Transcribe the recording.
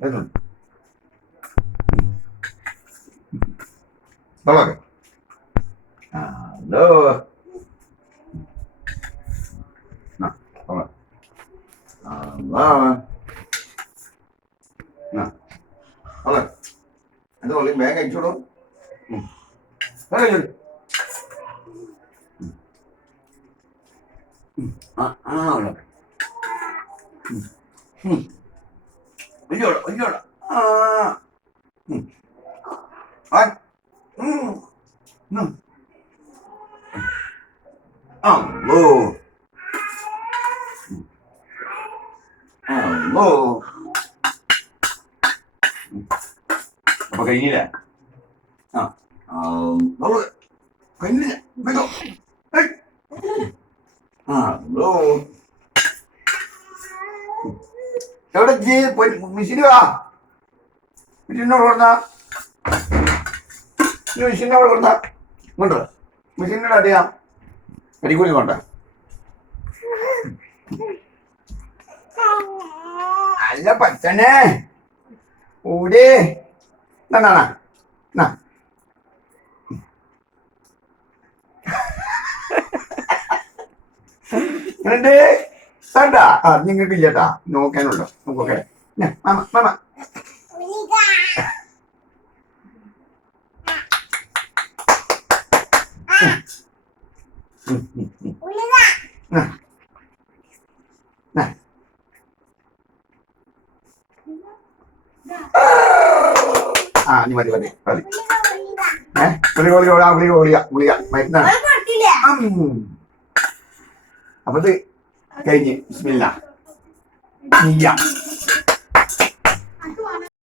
Tolong. Halo. Nah, tolong. Halo. Nah, tolong. Itu paling banyak yang suruh. Tolong. Udah. Udah. Ay. Allah. Allah. Apa kayak gini dah? Lalu kayak gini dah. Bego. Hei. Halo. എവിടെ G പോയി മെഷീന് വാ മെഷീനോട് കൊടുത്താ മെഷീനോട് കൊടുത്താ ഇങ്ങോട്ട് മെഷീനോട് അടിയാ അടിക്കൂലി കൊണ്ട അല്ല പച്ചനെ ഓടി എന്നാ എന്നിട്ട് വേണ്ട നിങ്ങൾക്ക് ഇല്ലട്ടാ നോക്കാനുണ്ടോ നോക്കൊക്കെ മാമ മാമ നീ മതി മതി മതി ഗുളിക മരുന്നാണ് അപ്പൊ ഇത് കഴിഞ്ഞ് ബിസ്മില്ലാ